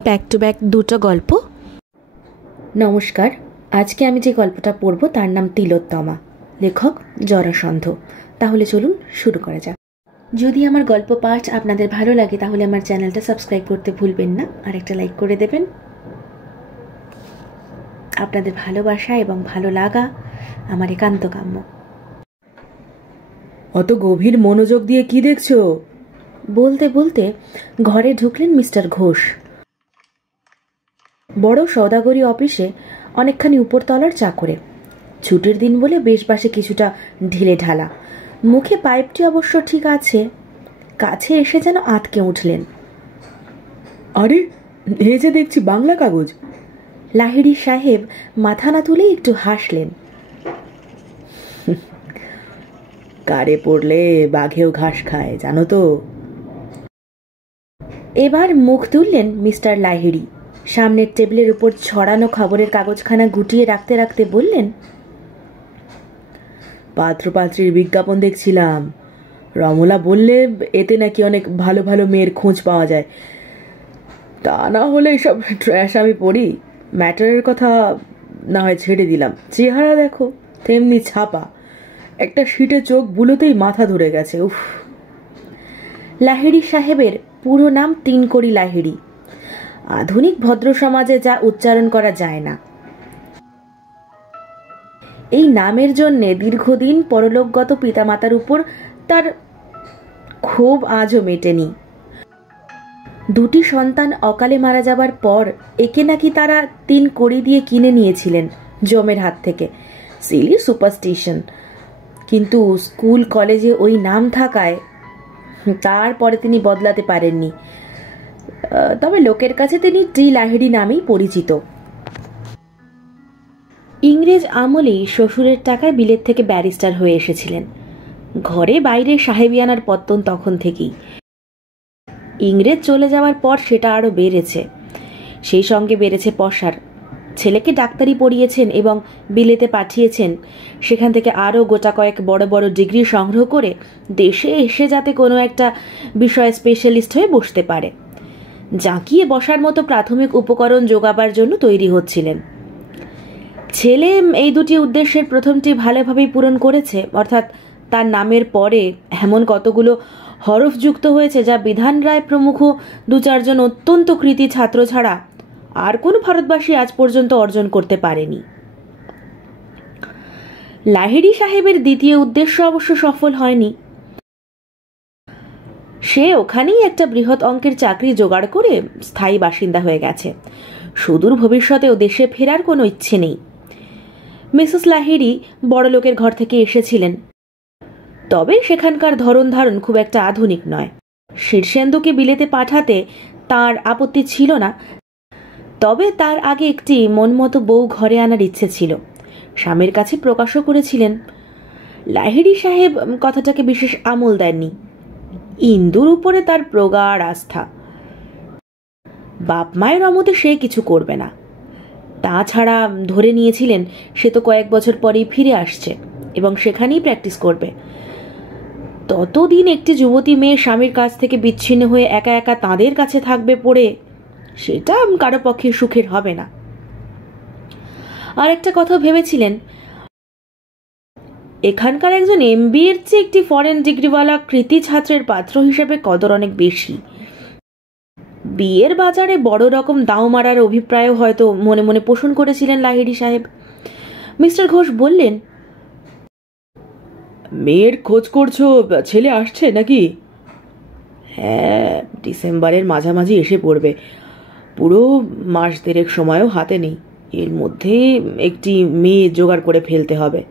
Back to back দুটো গল্প। নমস্কার, আজকে আমি যে গল্পটা পড়ব তার নাম তিলোত্তমা, লেখক জরাসন্ধ। তাহলে চলুন শুরু করা যাক। যদি আমার গল্প পাঠ আপনাদের ভালো লাগে তাহলে আমার চ্যানেলটা সাবস্ক্রাইব করতে ভুলবেন না, আর একটা লাইক করে দেবেন। আপনাদের ভালোবাসা এবং ভালো লাগা আমার একান্ত কাম্য। অত গভীর মনোযোগ দিয়ে কি দেখছো? বলতে বলতে ঘরে ঢুকলেন মিস্টার ঘোষ। বড় সওদাগরি অফিসে অনেকখানি উপরতলার চাকরে, ছুটির দিন বলে বেশ বাসে কিছুটা ঢিলে ঢালা, মুখে পাইপটি অবশ্য ঠিক আছে। কাছে এসে যেন আটকে উঠলেন। আরে, এই যে দেখছি বাংলা কাগজ। লাহিড়ী সাহেব মাথা না তুলে একটু হাসলেন। কারে পড়লে বাঘেও ঘাস খায়, জানো তো। এবার মুখ তুললেন মিস্টার লাহিড়ী। সামনের টেবিলের উপর ছড়ানো খবরের কাগজখানা গুটিয়ে রাখতে রাখতে বললেন, পাত্রপাত্রীর বিজ্ঞাপন দেখছিলাম। রমলা বললে এতে নাকি অনেক ভালো ভালো মেয়ের খোঁজ পাওয়া যায়। তা না হলে এসব ট্র্যাশ আমি পড়ি। ম্যাটারের কথা না হয় ছেড়ে দিলাম, চেহারা দেখো তেমনি ছাপা। একটা শীটে চোখ বুলোতেই মাথা ধরে গেছে। উফ! লাহিড়ী সাহেবের পুরো নাম তিনকড়ি লাহিড়ী। আধুনিক ভদ্র সমাজে যা উচ্চারণ করা যায় না। এই নামের জন্যে দীর্ঘদিন পরলোকগত পিতামাতার উপর তার ক্ষোভ আজও মেটেনি। দুটি সন্তান অকালে মারা যাবার পর একে নাকি তারা 3 কড়ি দিয়ে কিনে নিয়েছিলেন জমের হাত থেকে। Seely superstition. কিন্তু স্কুল কলেজে ওই নাম থাকায় তারপরে তিনি বদলাতে পারেননি। তবে লোকের কাছে তিনি টি লাহিড়ী নামেই পরিচিত। ইংরেজ আমলেই শ্বশুরের টাকায় বিলেত থেকে ব্যারিস্টার হয়ে এসেছিলেন। ঘরে বাইরে সাহেবিয়ানার পত্তন তখন থেকেই। ইংরেজ চলে যাওয়ার পর সেটা আরও বেড়েছে। সেই সঙ্গে বেড়েছে পসার। ছেলেকে ডাক্তারি পড়িয়েছেন এবং বিলেতে পাঠিয়েছেন, সেখান থেকে আরও গোটা কয়েক বড় বড় ডিগ্রি সংগ্রহ করে দেশে এসে যাতে কোনো একটা বিষয়ে স্পেশালিস্ট হয়ে বসতে পারে। জাঁকিয়ে বসার মতো প্রাথমিক উপকরণ জোগাবার জন্য তৈরি হচ্ছিলেন। ছেলে এই দুটি উদ্দেশ্যের প্রথমটি ভালোভাবেই পূরণ করেছে, অর্থাৎ তার নামের পরে এমন কতগুলো হরফ যুক্ত হয়েছে যা বিধান রায় প্রমুখ 2-4 জন অত্যন্ত কৃতী ছাত্র ছাড়া আর কোনো ভারতবাসী আজ পর্যন্ত অর্জন করতে পারেনি। লাহিড়ী সাহেবের দ্বিতীয় উদ্দেশ্য অবশ্য সফল হয়নি। সে ওখানেই একটা বৃহৎ অঙ্কের চাকরি জোগাড় করে স্থায়ী বাসিন্দা হয়ে গেছে। সুদূর ভবিষ্যতেও দেশে ফেরার কোনো ইচ্ছে নেই। মিসেস লাহিড়ী বড় লোকের ঘর থেকে এসেছিলেন, তবে সেখানকার ধরন ধারণ খুব একটা আধুনিক নয়। শীর্ষেন্দুকে বিলেতে পাঠাতে তার আপত্তি ছিল না, তবে তার আগে একটি মনমতো বউ ঘরে আনার ইচ্ছে ছিল। স্বামীর কাছে প্রকাশও করেছিলেন। লাহিড়ী সাহেব কথাটাকে বিশেষ আমল দেননি। ইন্দুর উপরে তার প্রগাঢ় আস্থা। বাপ মায়ের অমতে সে কিছু করবে না। তাছাড়া ধরে নিয়েছিলেন সে তো কয়েক বছর পরেই ফিরে আসছে এবং সেখানেই প্র্যাকটিস করবে। ততদিন একটি যুবতী মেয়ে স্বামীর কাছ থেকে বিচ্ছিন্ন হয়ে একা একা তাঁদের কাছে থাকবে পড়ে, সেটা কারো পক্ষে সুখের হবে না। আর একটা কথা ভেবেছিলেন, এখানকার একজন MBA-র চেয়ে একটি ফরেন ডিগ্রিওয়ালা কৃতি ছাত্রের পাত্র হিসেবে কদর অনেক বেশি। বিয়ের বাজারে বড় রকম দাও মারার অভিপ্রায়ও হয়তো মনে মনে পোষণ করেছিলেন লাহিড়ী সাহেব। মিস্টার ঘোষ বললেন, মেয়ের খোঁজ করছো, ছেলে আসছে নাকি? হ্যাঁ, ডিসেম্বরের মাঝামাঝি এসে পড়বে। পুরো মাস দেড়েক সময়ও হাতে নেই। এর মধ্যে একটি মেয়ে জোগাড় করে ফেলতে হবে।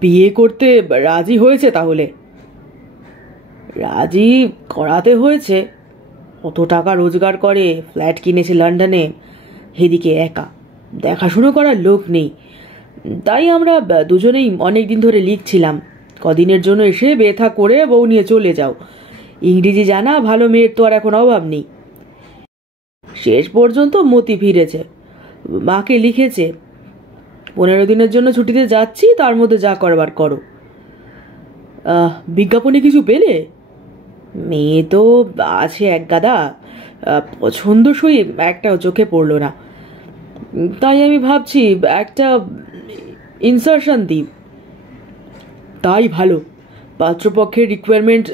বিয়ে করতে রাজি হয়েছে তাহলে? রাজি করাতে হয়েছে। কত টাকা রোজগার করে, ফ্ল্যাট কিনেছে লন্ডনে, এদিকে একা, দেখাশুনো করার লোক নেই। তাই আমরা দুজনেই অনেক দিন ধরে লিখছিলাম, কদিনের জন্য এসে বেথা করে বউ নিয়ে চলে যাও। ইংরেজি জানা ভালো মেয়ের তো আর এখন অভাব নেই। শেষ পর্যন্ত মতি ফিরেছে, মাকে লিখেছে 15 দিনের জন্য ছুটিতে যাচ্ছি, তার মধ্যে যা করবার করো। বিজ্ঞাপনে কিছু পেলে? মেয়ে তো আছে এক গাদা, পছন্দসই একটাও চোখে পড়লো না। তাই আমি ভাবছি একটা ইনসারশন দিই। তাই ভালো, পাত্রপক্ষের রিকোয়ারমেন্ট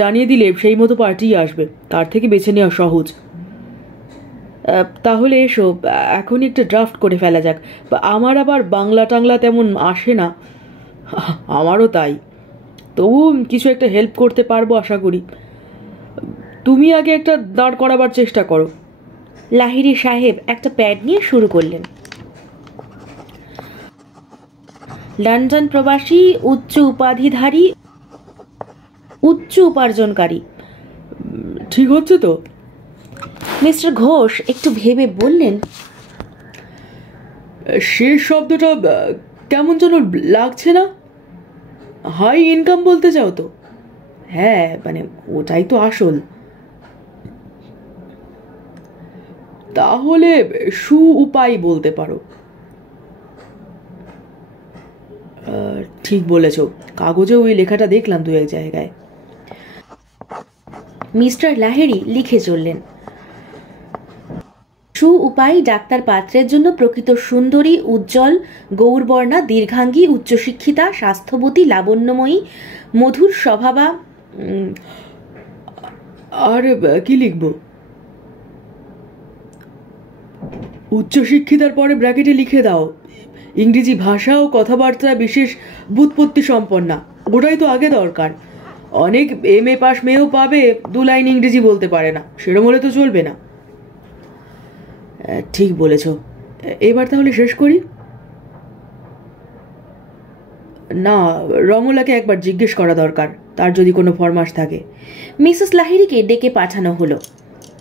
জানিয়ে দিলে সেই মতো পার্টি আসবে, তার থেকে বেছে নেওয়া সহজ। তাহলে এসো এখনই একটা ড্রাফট করে ফেলা যাক। আমার আবার বাংলা টাংলা তেমন আসে না। আমারও তাই, তবু কিছু একটা হেল্প করতে পারবো আশা করি। তুমি আগে একটা দাঁড় করাবার চেষ্টা করো। লাহিড়ী সাহেব একটা প্যাড নিয়ে শুরু করলেন। লন্ডন প্রবাসী, উচ্চ উপাধিধারী, উচ্চ উপার্জনকারী। ঠিক হচ্ছে তো? মিস্টার ঘোষ একটু ভেবে বললেন, শেষ শব্দটা কেমন যেন লাগছে না? হাই ইনকাম বলতে চাও তো? হ্যাঁ, মানে ওটাই তো আসল। তাহলে সু উপায় বলতে পারো। ঠিক বলেছ, কাগজে ওই লেখাটা দেখলাম দু এক জায়গায়। মিস্টার লাহিড়ী লিখে চললেন, সু উপায় ডাক্তার পাত্রের জন্য প্রকৃত সুন্দরী, উজ্জ্বল, গৌরবর্ণা, দীর্ঘাঙ্গী, উচ্চশিক্ষিতা, স্বাস্থ্যবতী, লাবণ্যময়ী, মধুর স্বভাবা। আর কি লিখবো? উচ্চশিক্ষিতার পরে ব্র্যাকেটে লিখে দাও, ইংরেজি ভাষা ও কথাবার্তা বিশেষ বুৎপত্তি সম্পন্না। ওটাই তো আগে দরকার। অনেক MA পাস মেয়েও পাবে, 2 লাইন ইংরেজি বলতে পারে না, সেরকম হলে তো চলবে না। ঠিক বলেছ। এবার তাহলে শেষ করি। না, রমলাকে একবার জিজ্ঞেস করা দরকার, তার যদি কোনো ফরমাস থাকে। মিসেস লাহিড়ীকে ডেকে পাঠানো হলো।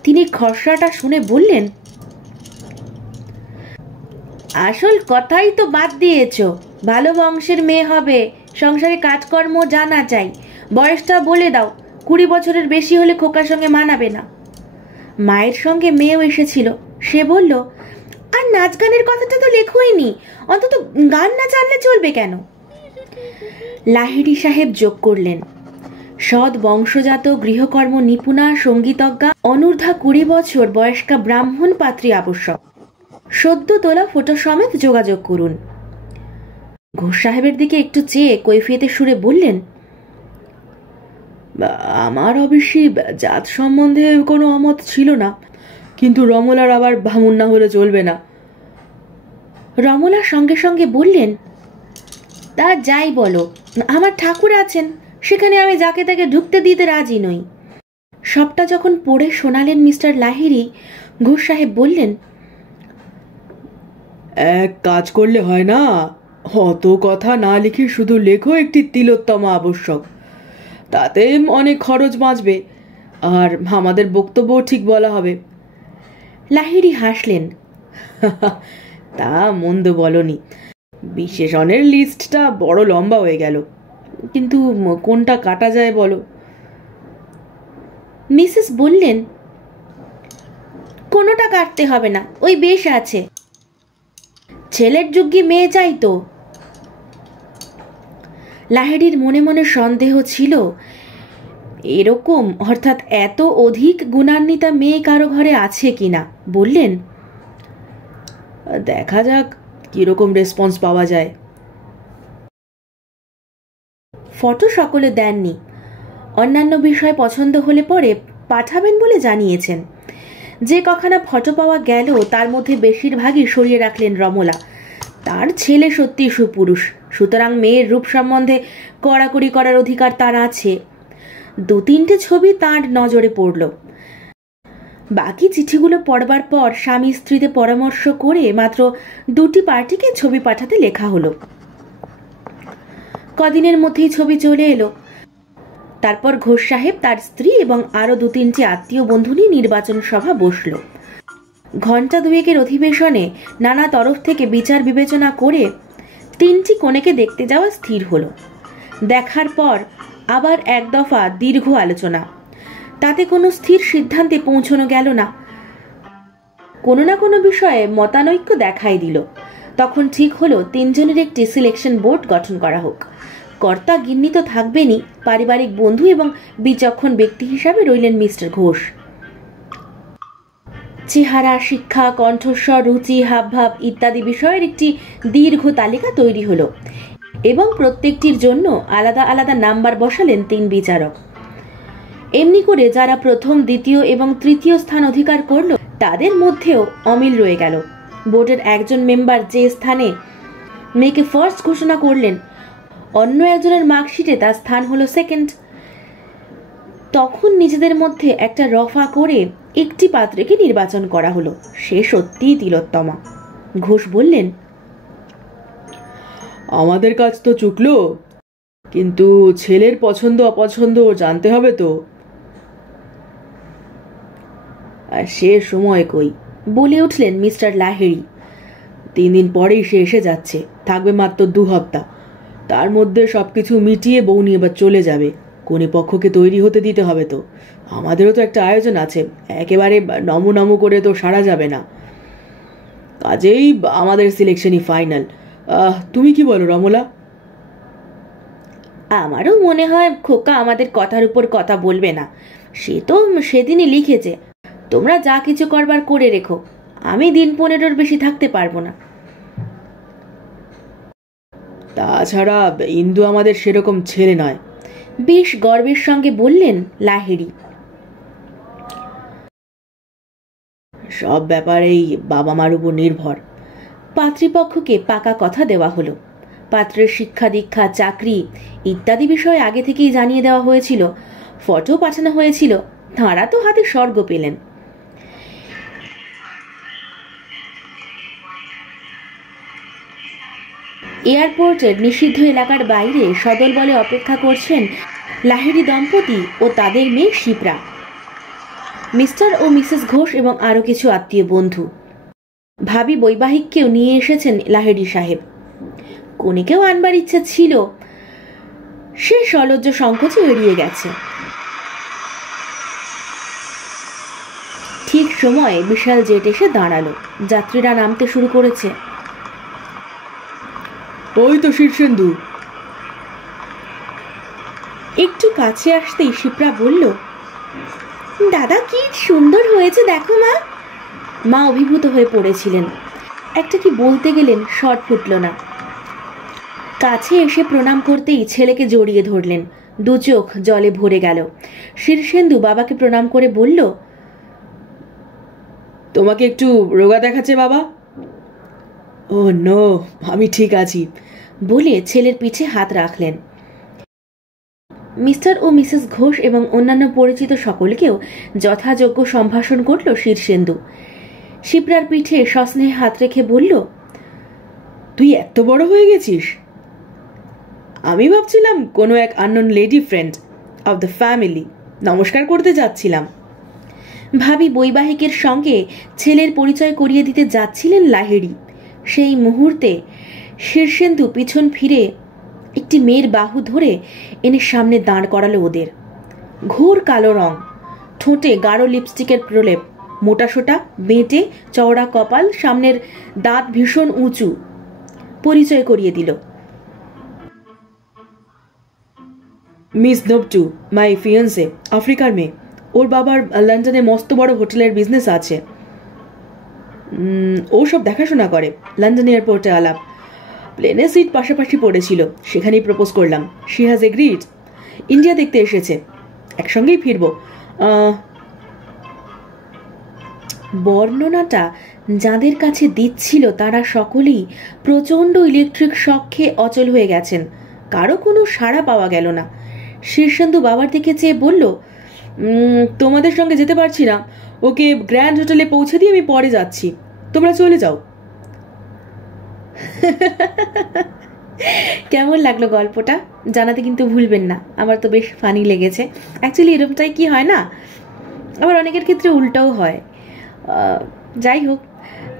তিনি খসড়াটা শুনে বললেন, আসল কথাই তো বাদ দিয়েছ। ভালো বংশের মেয়ে হবে, সংসারে কাজকর্ম জানা চাই, বয়সটা বলে দাও। 20 বছরের বেশি হলে খোকার সঙ্গে মানাবে না। মায়ের সঙ্গে মেয়েও এসেছিল, সে বলল, আর নাচ গানের কথাটা তো লেখোইনি, অন্তত গান না জানলে চলবে কেন? লাহিড়ী সাহেব যোগ করলেন, সৎ বংশজাত, গৃহকর্ম নিপুণা, সঙ্গীতজ্ঞা, অনূর্ধ্বা 20 বছর বয়স্কা ব্রাহ্মণ পাত্রী আবশ্যক। সদ্য তোলা ফটো সমেত যোগাযোগ করুন। ঘোষ সাহেবের দিকে একটু চেয়ে কৈফিয়তের সুরে বললেন, আমার অবশ্যই জাত সম্বন্ধে কোনো অমত ছিল না, কিন্তু রমলার আবার ভামুন না হলে চলবে না। রমলার সঙ্গে সঙ্গে বললেন, তা যাই বলো, আমার ঠাকুর আছেন, সেখানে আমি যাকে তাকে ঢুকতে দিতে রাজি নই। সবটা যখন পড়ে শোনালেন মিস্টার লাহিড়ী, ঘোষ সাহেব বললেন, এক কাজ করলে হয় না, অত কথা না লিখে শুধু লেখো একটি তিলোত্তমা আবশ্যক, তাতে অনেক খরচ বাঁচবে, আর আমাদের বক্তব্য ঠিক বলা হবে। লাহিড়ী হাসলেন, তা মন্দ বলনি, বিশেষণের লিস্টটা বড় লম্বা হয়ে গেল, কিন্তু কোনটা কাটা যায় বলো? মিসেস বললেন, কোনোটা কাটতে হবে না, ওই বেশ আছে। ছেলের যোগ্যী মেয়ে চাই তো। লাহিড়ীর মনে মনে সন্দেহ ছিল, এরকম অর্থাৎ এত অধিক গুণান্বিতা মেয়ে কারো ঘরে আছে কিনা। বললেন, দেখা যাক কিরকম রেসপন্স পাওয়া যায়। ফটো সকলে দেননি, অন্যান্য বিষয় পছন্দ হলে পরে পাঠাবেন বলে জানিয়েছেন। যে কখানা ফটো পাওয়া গেল তার মধ্যে বেশিরভাগই সরিয়ে রাখলেন রমলা। তার ছেলে সত্যি সুপুরুষ, সুতরাং মেয়ের রূপ সম্বন্ধে কড়াকড়ি করার অধিকার তার আছে। 2-3টে ছবি তাঁর নজরে পড়ল। বাকি চিঠিগুলো পড়বার পর স্বামী স্ত্রীতে পরামর্শ করে মাত্র 2টি পার্টিকে ছবি পাঠাতে লেখা হলো। কদিনের মধ্যেই ছবি চলে এলো। তারপর ঘোষ সাহেব, তার স্ত্রী এবং আরো 2-3টি আত্মীয় বন্ধু নিয়ে নির্বাচন সভা বসল। ঘণ্টা 2-এর অধিবেশনে নানা তরফ থেকে বিচার বিবেচনা করে 3টি কনেকে দেখতে যাওয়া স্থির হলো। দেখার পর আবার এক দফা দীর্ঘ আলোচনা, তাতে কোনো স্থির সিদ্ধান্তে পৌঁছানো গেল না। কোনো না কোনো বিষয়ে মতানৈক্য দেখাই দিল। তখন ঠিক হলো 3 জনের একটি সিলেকশন বোর্ড গঠন করা হোক। কর্তা গিন্নি তো থাকবেনই, পারিবারিক বন্ধু এবং বিচক্ষণ ব্যক্তি হিসাবে রইলেন মিস্টার ঘোষ। চেহারা, শিক্ষা, কণ্ঠস্বর, রুচি, হাবভাব ইত্যাদি বিষয়ের একটি দীর্ঘ তালিকা তৈরি হলো এবং প্রত্যেকটির জন্য আলাদা আলাদা নাম্বার বসালেন 3 বিচারক। এমনি করে যারা প্রথম, দ্বিতীয় এবং তৃতীয় স্থান অধিকার করল তাদের মধ্যেও অমিল রয়ে গেল। বোর্ডের একজন মেম্বার যে স্থানে মেয়েকে ফার্স্ট ঘোষণা করলেন, অন্য একজনের মার্কশিটে তার স্থান হলো সেকেন্ড। তখন নিজেদের মধ্যে একটা রফা করে একটি পাত্রকে নির্বাচন করা হলো। সে সত্যিই তিলোত্তমা। ঘোষ বললেন, আমাদের কাজ তো চুকলো, কিন্তু ছেলের পছন্দ অপছন্দ জানতে হবে তো। আর সে সময় কই, বলে উঠলেন মিস্টার লাহিড়ী। 3 দিন পরেই সে এসে যাচ্ছে, থাকবে মাত্র 2 সপ্তাহ। তার মধ্যে সবকিছু মিটিয়ে বউ নিয়ে এবার চলে যাবে। কোনে পক্ষকে তৈরি হতে দিতে হবে তো। আমাদেরও তো একটা আয়োজন আছে, একেবারে নমু নমু করে তো সারা যাবে না। কাজেই আমাদের সিলেকশনই ফাইনাল। তুমি কি বলো রমলা? আমারও মনে হয় খোকা আমাদের কথার উপর কথা বলবে না। সে তো সেদিনই লিখেছে, তোমরা যা কিছু করবার করে রেখো, আমি দিন 15-র বেশি থাকতে পারবো না। তাছাড়া ইন্দু আমাদের সেরকম ছেলে নয়, বেশ গর্বের সঙ্গে বললেন লাহিড়ী। সব ব্যাপারেই বাবা মার উপর নির্ভর। পাত্রীপক্ষকে পাকা কথা দেওয়া হলো। পাত্রের শিক্ষা দীক্ষা, চাকরি ইত্যাদি বিষয়ে আগে থেকেই জানিয়ে দেওয়া হয়েছিল, ফটো পাঠানো হয়েছিল। তাঁরা তো হাতে স্বর্গ পেলেন। এয়ারপোর্টের নিষিদ্ধ এলাকার বাইরে সদল বলে অপেক্ষা করছেন লাহিড়ী দম্পতি ও তাদের মেয়ে শিপ্রা, মিস্টার ও মিসেস ঘোষ এবং আরও কিছু আত্মীয় বন্ধু। ভাবি বৈবাহিককেও নিয়ে এসেছেন লাহিড়ী সাহেব। কনেকেও আনবার ইচ্ছা ছিল, সে সলজ্জ সংকোচে এড়িয়ে গেছে। ঠিক সময়ে বিশাল জেট এসে দাঁড়ালো। যাত্রীরা নামতে শুরু করেছে। ওই তো শীর্ষেন্দু। একটু কাছে আসতেই শিপ্রা বলল, দাদা কি সুন্দর হয়েছে দেখো মা। মা অভিভূত হয়ে পড়েছিলেন। একটা কি বলতে গেলেন, শট ফুটল না। কাছে এসে প্রণাম করতেই ছেলেকে জড়িয়ে ধরলেন। 2 চোখ জলে ভরে গেল। শীর্ষেন্দু বাবাকে প্রণাম করে বলল, তোমাকে একটু রোগা দেখাচ্ছে বাবা? ও নো, আমি ঠিক আছি বলে ছেলের পিঠে হাত রাখলেন। মিস্টার ও মিসেস ঘোষ এবং অন্যান্য পরিচিত সকলকেও যথাযোগ্য সম্ভাষণ করল শীর্ষেন্দু। শিপ্রার পিঠে সস্নেহে হাত রেখে বলল, তুই এত বড় হয়ে গেছিস? আমি ভাবছিলাম কোনো এক unknown lady friend of the family, নমস্কার করতে যাচ্ছিলাম। ভাবি বৈবাহিকের সঙ্গে ছেলের পরিচয় করিয়ে দিতে যাচ্ছিলেন লাহিড়ী। সেই মুহূর্তে শীর্ষেন্দু পিছন ফিরে একটি মেয়ের বাহু ধরে এনে সামনে দাঁড় করালো ওদের। ঘোর কালো রং, ঠোঁটে গাঢ় লিপস্টিকের প্রলেপ, মোটাসোটা বেঁটে চওড়া কপাল, সামনের দাঁত ভীষণ উঁচু। পরিচয় করিয়ে দিল, মিস নবটু, মাই ফিয়ান্সে, আফ্রিকার মেয়ে। ওর বাবার লন্ডনে মস্ত বড় হোটেলের বিজনেস আছে। ও সব দেখাশোনা করে। লন্ডন এয়ারপোর্টে আলাপ, প্লেনে সিট পাশাপাশি পড়েছিল, সেখানেই প্রপোজ করলাম। She has agreed. ইন্ডিয়া দেখতে এসেছে, একসঙ্গেই ফিরবো। বর্ণনাটা যাদের কাছে দিচ্ছিল তারা সকলেই প্রচণ্ড ইলেকট্রিক শকে অচল হয়ে গেছেন। কারো কোনো সাড়া পাওয়া গেল না। শীর্ষেন্দু বাবার দিকে চেয়ে বলল, তোমাদের সঙ্গে যেতে পারছি না, ওকে গ্র্যান্ড হোটেলে পৌঁছে দিয়ে আমি পরে যাচ্ছি, তোমরা চলে যাও। কেমন লাগলো গল্পটা জানাতে কিন্তু ভুলবেন না। আমার তো বেশ ফানি লেগেছে। অ্যাকচুয়ালি এরকমটাই কি হয় না, আবার অনেকের ক্ষেত্রে উল্টাও হয়। যাই হোক,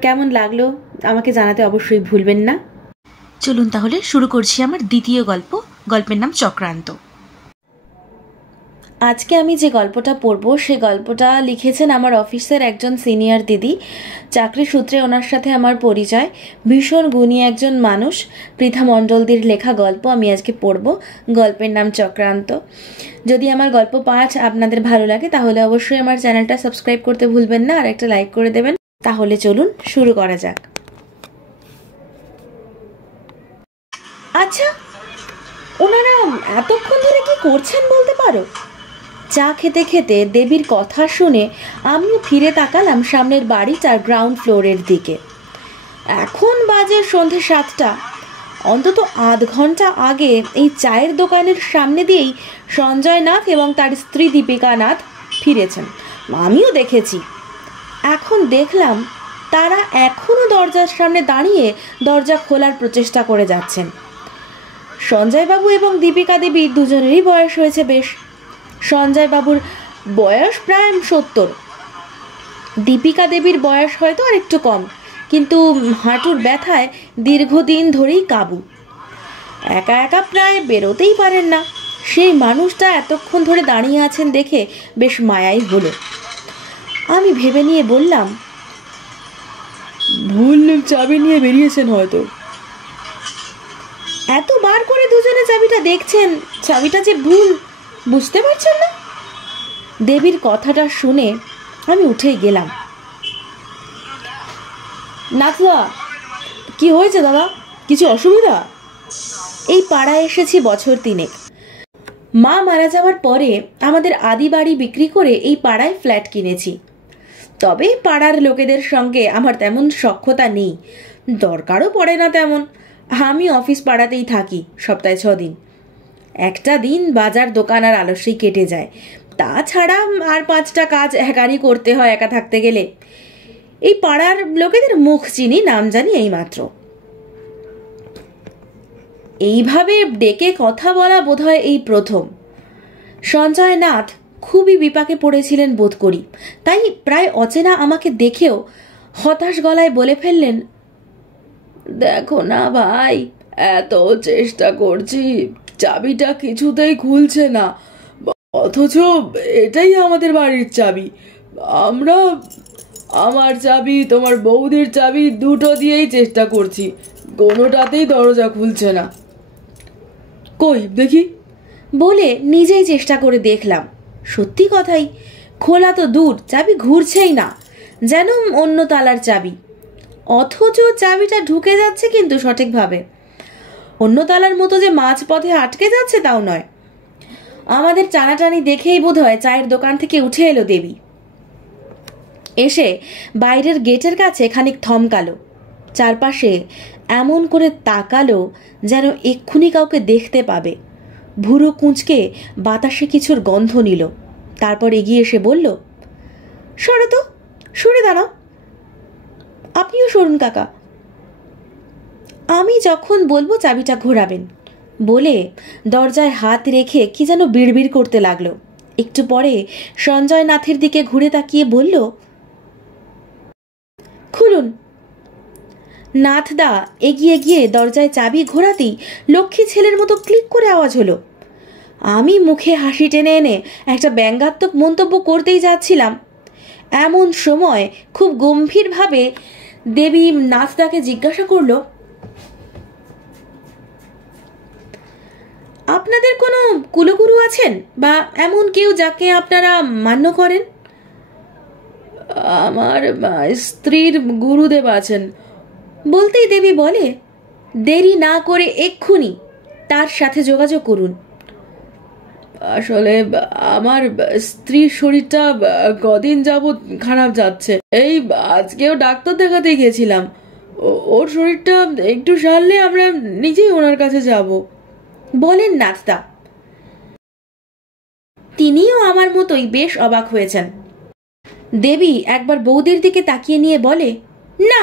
কেমন লাগলো আমাকে জানাতে অবশ্যই ভুলবেন না। চলুন তাহলে শুরু করছি আমার দ্বিতীয় গল্প। গল্পের নাম চক্রান্ত। আজকে আমি যে গল্পটা পড়ব সে গল্পটা লিখেছেন আমার অফিসের একজন সিনিয়র দিদি। চাকরি সূত্রে ওনার সাথে আমার পরিচয়। ভীষণ গুণী একজন মানুষ। পৃথা মণ্ডলদির লেখা গল্প আমি আজকে পড়ব। গল্পের নাম চক্রান্ত। যদি আমার গল্প পাঠ আপনাদের ভালো লাগে তাহলে অবশ্যই আমার চ্যানেলটা সাবস্ক্রাইব করতে ভুলবেন না, আর একটা লাইক করে দেবেন। তাহলে চলুন শুরু করা যাক। আচ্ছা, ওনারা এতক্ষণ ধরে কি করছেন বলতে পারো? চা খেতে খেতে দেবীর কথা শুনে আমিও ফিরে তাকালাম সামনের বাড়িটার গ্রাউন্ড ফ্লোরের দিকে। এখন বাজে সন্ধে 7টা। অন্তত আধ ঘন্টা আগে এই চায়ের দোকানের সামনে দিয়েই সঞ্জয় নাথ এবং তার স্ত্রী দীপিকা নাথ ফিরেছেন, আমিও দেখেছি। এখন দেখলাম তারা এখনও দরজার সামনে দাঁড়িয়ে দরজা খোলার প্রচেষ্টা করে যাচ্ছেন। সঞ্জয়বাবু এবং দীপিকা দেবীর দুজনেরই বয়স হয়েছে বেশ। সঞ্জয় বাবুর বয়স প্রায় 70, দীপিকা দেবীর বয়স হয়তো আর একটু কম, কিন্তু হাঁটুর ব্যথায় দীর্ঘদিন ধরেই কাবু। একা একা প্রায় বেরোতেই পারেন না। সেই মানুষটা এতক্ষণ ধরে দাঁড়িয়ে আছেন দেখে বেশ মায়াই হলো। আমি ভেবে নিয়ে বললাম, ভুল চাবি নিয়ে বেরিয়েছেন হয়তো। এতবার করে দুজনে চাবিটা দেখছেন, চাবিটা যে ভুল বুঝতে পারছেন না? দেবীর কথাটা শুনে আমি উঠেই গেলাম। নাথদা, কি হয়েছে দাদা? কিছু অসুবিধা? এই পাড়ায় এসেছি বছর 3। মা মারা যাওয়ার পরে আমাদের আদি বাড়ি বিক্রি করে এই পাড়ায় ফ্ল্যাট কিনেছি। তবে পাড়ার লোকেদের সঙ্গে আমার তেমন সখ্যতা নেই, দরকারও পড়ে না তেমন। আমি অফিস পাড়াতেই থাকি সপ্তাহে 6 দিন। একটা দিন বাজার দোকান আর আলস্যেই কেটে যায়। তাছাড়া আর 5টা কাজ একারই করতে হয় একা থাকতে গেলে। এই পাড়ার লোকেদের মুখ চিনি, নাম জানি এইমাত্র। এইভাবে ডেকে কথা বলা বোধহয় এই প্রথম। সঞ্জয় নাথ খুবই বিপাকে পড়েছিলেন বোধ করি, তাই প্রায় অচেনা আমাকে দেখেও হতাশ গলায় বলে ফেললেন, দেখো না ভাই, এত চেষ্টা করছি, চাবিটা কিছুতেই খুলছে না, অথচ এটাই আমাদের বাড়ির চাবি। আমার চাবি, তোমার বৌদির চাবি, দুটো দিয়েই চেষ্টা করছি, কোনোটাতেই দরজা খুলছে না। কই দেখি বলে নিজেই চেষ্টা করে দেখলাম। সত্যি কথাই, খোলা তো দূর, চাবি ঘুরছেই না, যেন অন্য তালার চাবি। অথচ চাবিটা ঢুকে যাচ্ছে কিন্তু সঠিকভাবে। অন্য তালার মতো যে মাঝ পথে আটকে যাচ্ছে তাও নয়। আমাদের টানাটানি দেখেই বোধহয় চায়ের দোকান থেকে উঠে এলো দেবী। এসে বাইরের গেটের কাছে খানিক থমকালো, চারপাশে এমন করে তাকালো যেন এক্ষুনি কাউকে দেখতে পাবে। ভুরু কুঁচকে বাতাসে কিছুর গন্ধ নিল, তারপর এগিয়ে এসে বলল, সরো তো, সরে দাঁড়াও। আপনিও সরুন কাকা, আমি যখন বলবো চাবিটা ঘোরাবেন বলে দরজায় হাত রেখে কি যেন বিড়বিড় করতে লাগলো। একটু পরে সঞ্জয় নাথের দিকে ঘুরে তাকিয়ে বলল, খুলুন। নাথদা এগিয়ে গিয়ে দরজায় চাবি ঘোরাতেই লক্ষ্মী ছেলের মতো ক্লিক করে আওয়াজ হলো। আমি মুখে হাসি টেনে এনে একটা ব্যঙ্গাত্মক মন্তব্য করতেই যাচ্ছিলাম, এমন সময় খুব গম্ভীরভাবে দেবী নাথদাকে জিজ্ঞাসা করলো, আপনাদের কোনো কুলগুরু আছেন বা এমন কেউ যাকে আপনারা মান্য করেন? আমার স্ত্রীর গুরুদেব আছেন। বলতেই দেবী বলে, দেরি না করে এক্ষুনি তার সাথে যোগাযোগ করুন। আসলে আমার স্ত্রীর শরীরটা কদিন যাবৎ খারাপ যাচ্ছে। এই আজকেও ডাক্তার দেখাতে গেছিলাম, ওর শরীরটা একটু সারলে আমরা নিজেই ওনার কাছে যাব, বলেন নাথদা। তিনিও আমার মতোই বেশ অবাক হয়েছেন। দেবী একবার বৌদির দিকে তাকিয়ে নিয়ে বলে, না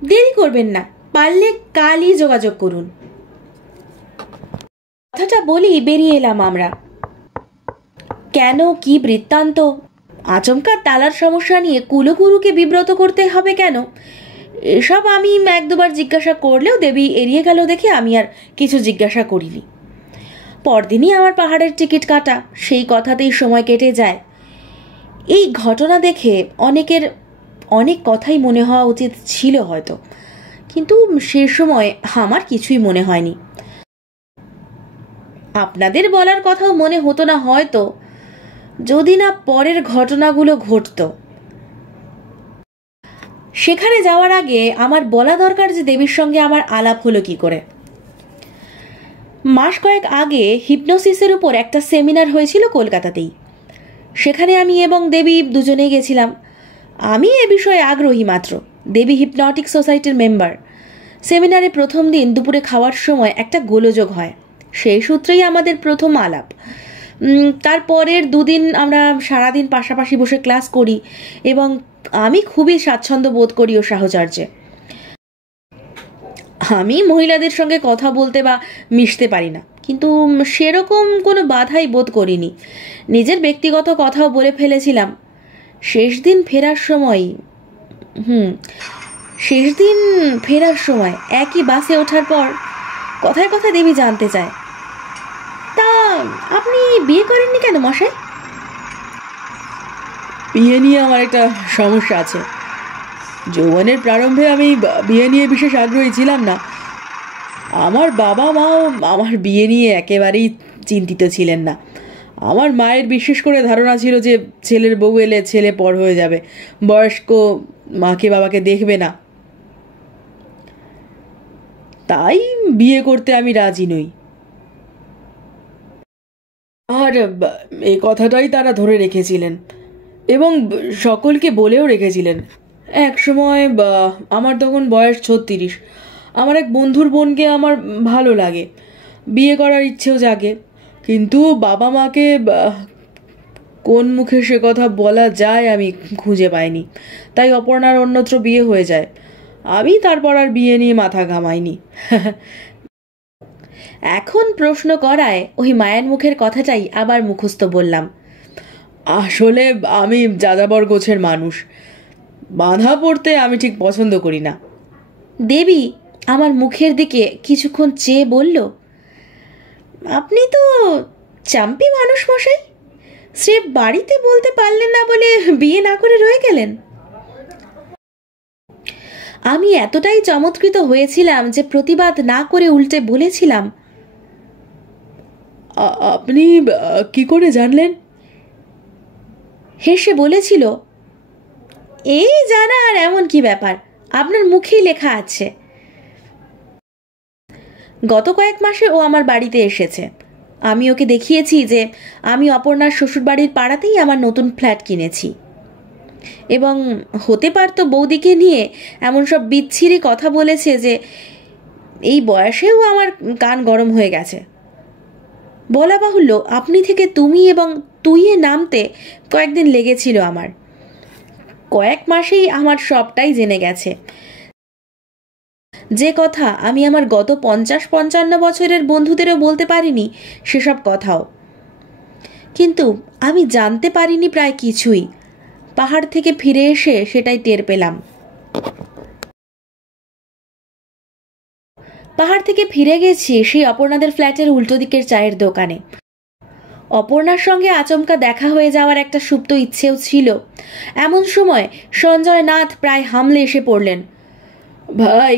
দেরি করবেন না, পারলে কালই যোগাযোগ করুন। কথাটা বলি বেরিয়ে এলাম আমরা। কেন, কি বৃত্তান্ত? আচমকা তালার সমস্যা নিয়ে কুলগুরুকে বিব্রত করতে হবে কেন? এসব আমি 1-2বার জিজ্ঞাসা করলেও দেবী এড়িয়ে গেল দেখে আমি আর কিছু জিজ্ঞাসা করিনি। পরদিনই আমার পাহাড়ের টিকিট কাটা, সেই কথাতেই সময় কেটে যায়। এই ঘটনা দেখে অনেকের অনেক কথাই মনে হওয়া উচিত ছিল হয়তো, কিন্তু সে সময় আমার কিছুই মনে হয়নি। আপনাদের বলার কথাও মনে হতো না হয়তো, যদি না পরের ঘটনাগুলো ঘটতো। সেখানে যাওয়ার আগে আমার বলা দরকার যে দেবীর সঙ্গে আমার আলাপ হলো কি করে। মাস কয়েক আগে হিপনোসিসের উপর একটা সেমিনার হয়েছিল কলকাতাতেই। সেখানে আমি এবং দেবী দুজনেই গেছিলাম। আমি এ বিষয়ে আগ্রহী মাত্র, দেবী হিপনটিক সোসাইটির মেম্বার। সেমিনারে প্রথম দিন দুপুরে খাওয়ার সময় একটা গোলযোগ হয়, সেই সূত্রেই আমাদের প্রথম আলাপ। তারপরের দুদিন আমরা সারাদিন পাশাপাশি বসে ক্লাস করি এবং আমি খুবই স্বাচ্ছন্দ্য বোধ করি ও সাহচর্যে। আমি মহিলাদের সঙ্গে কথা বলতে বা মিশতে পারি না, কিন্তু সেরকম কোনো বাধাই বোধ করিনি। নিজের ব্যক্তিগত কথাও বলে ফেলেছিলাম। শেষ দিন ফেরার সময় একই বাসে ওঠার পর কথায় কথায় দেবী জানতে চায়, তা আপনি বিয়ে করেননি কেন মশাই? বিয়ে নিয়ে আমার একটা সমস্যা আছে। যৌবনের প্রারম্ভে আমি বিয়ে নিয়ে বিশেষ আগ্রহী ছিলাম না। আমার বাবা মাও আমার বিয়ে নিয়ে একেবারেই চিন্তিত ছিলেন না। আমার মায়ের বিশেষ করে ধারণা ছিল যে ছেলের বউ এলে ছেলে পর হয়ে যাবে, বয়স্ক মাকে বাবাকে দেখবে না। তাই বিয়ে করতে আমি রাজি নই। আর এই কথাটাই তারা ধরে রেখেছিলেন এবং সকলকে বলেও রেখেছিলেন। এক সময় আমার তখন বয়স 36। আমার এক বন্ধুর বোনকে আমার ভালো লাগে, বিয়ে করার ইচ্ছেও জাগে, কিন্তু বাবা মাকে কোন মুখে সে কথা বলা যায় আমি খুঁজে পাইনি। তাই অপর্ণার অন্যত্র বিয়ে হয়ে যায়। আমি তারপর আর বিয়ে নিয়ে মাথা ঘামাইনি। এখন প্রশ্ন করায় ওই মায়ের মুখের কথাটাই আবার মুখস্থ বললাম। আসলে আমি যাযাবর গোছের মানুষ, বাঁধা পড়তে আমি ঠিক পছন্দ করি না। দেবী আমার মুখের দিকে কিছুক্ষণ চেয়ে বলল, আপনি তো চাম্পি মানুষ মশাই, সে বাড়িতে বলতে পারলেন না বলে বিয়ে না করে রয়ে গেলেন। আমি এতটাই চমৎকৃত হয়েছিলাম যে প্রতিবাদ না করে উল্টে বলেছিলাম, আপনি কি করে জানলেন? হেসে বলেছিল, এই জানা আর এমন কি ব্যাপার, আপনার মুখেই লেখা আছে। গত কয়েক মাসে ও আমার বাড়িতে এসেছে। আমি ওকে দেখিয়েছি যে আমি অপর্ণার শ্বশুরবাড়ির পাড়াতেই আমার নতুন ফ্ল্যাট কিনেছি, এবং হতে পারতো বৌদিকে নিয়ে এমন সব বিচ্ছিরি কথা বলেছে যে এই বয়সেও আমার কান গরম হয়ে গেছে। বলা বাহুল্য, আপনি থেকে তুমি এবং তুইয়ে নামতে কয়েকদিন লেগেছিল আমার। কয়েক মাসেই আমার সবটাই জেনে গেছে, যে কথা আমি আমার গত 50-55 বছরের বন্ধুদেরও বলতে পারিনি সেসব কথাও। কিন্তু আমি জানতে পারিনি প্রায় কিছুই। পাহাড় থেকে ফিরে এসে সেটাই টের পেলাম। পাহাড় থেকে ফিরে গেছি সেই অপর্ণাদের ফ্ল্যাটের উল্টো দিকের চায়ের দোকানে। অপর্ণার সঙ্গে আচমকা দেখা হয়ে যাওয়ার একটা সুপ্ত ইচ্ছেও ছিল। এমন সময় সঞ্জয় নাথ প্রায় হামলে এসে পড়লেন। ভাই,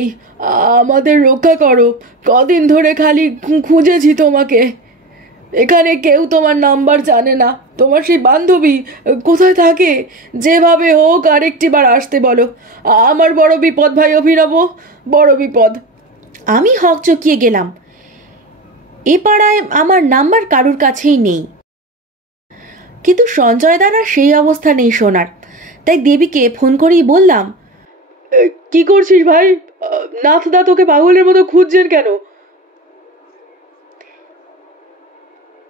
আমাদের রক্ষা করো, কদিন ধরে খালি খুঁজেছি তোমাকে। এখানে কেউ তোমার নাম্বার জানে না। তোমার সেই বান্ধবী কোথায় থাকে? যেভাবে হোক আরেকটিবার আসতে বলো। আমার বড় বিপদ ভাই অভিনব, বড় বিপদ। আমি হকচকিয়ে গেলাম। এ পাড়ায় আমার নাম্বার কারুর কাছেই নেই, কিন্তু সঞ্জয় দার সেই অবস্থা নেই শোনার। তাই দেবীকে ফোন করেই বললাম, কি করছিস ভাই? নাথদা তোকে পাগলের মতো খুঁজছেন কেন?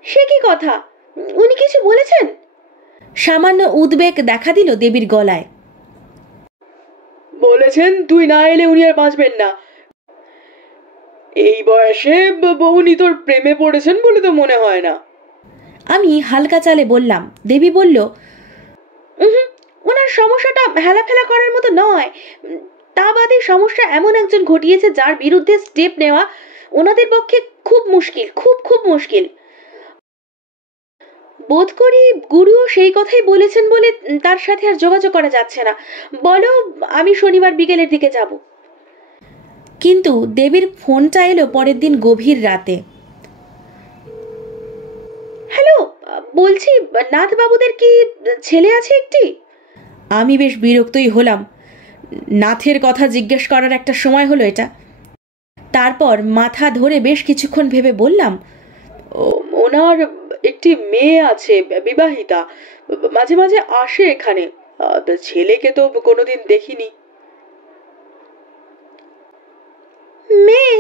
সে কি কথা, উনি কিছু বলেছেন? সামান্য উদ্বেগ দেখা দিল দেবীর গলায়। বলেছেন তুই না এলে উনি আর বাঁচবেন না। এই বয়সে উনি তোর প্রেমে পড়েছেন বলে তো মনে হয় না। আমি হালকা চালে বললাম। দেবী বলল, ওনার সমস্যাটা হেলাফেলা করার মতো নয়। তা বাদে সমস্যা এমন একজন ঘটিয়েছে যার বিরুদ্ধে স্টেপ নেওয়া ওনাদের পক্ষে খুব মুশকিল, খুব খুব মুশকিল। বোধ করি গুরুও সেই কথাই বলেছেন বলে তার সাথে আর যোগাযোগ করা যাচ্ছে না। বলো, আমি শনিবার বিকেলের দিকে যাব। কিন্তু দেবীর ফোনটা এলো পরের দিন গভীর রাতে। হ্যালো, বলছি নাথবাবুদের কি ছেলে আছে একটি? আমি বেশ বিরক্তই হলাম। নাথের কথা জিজ্ঞেস করার একটা সময় হলো এটা? তারপর মাথা ধরে বেশ কিছুক্ষণ ভেবে বললাম, ওনার একটি মেয়ে আছে, বিবাহিতা, মাঝে মাঝে আসে এখানে। ছেলেকে তো কোনোদিন দেখিনি। মেয়ে?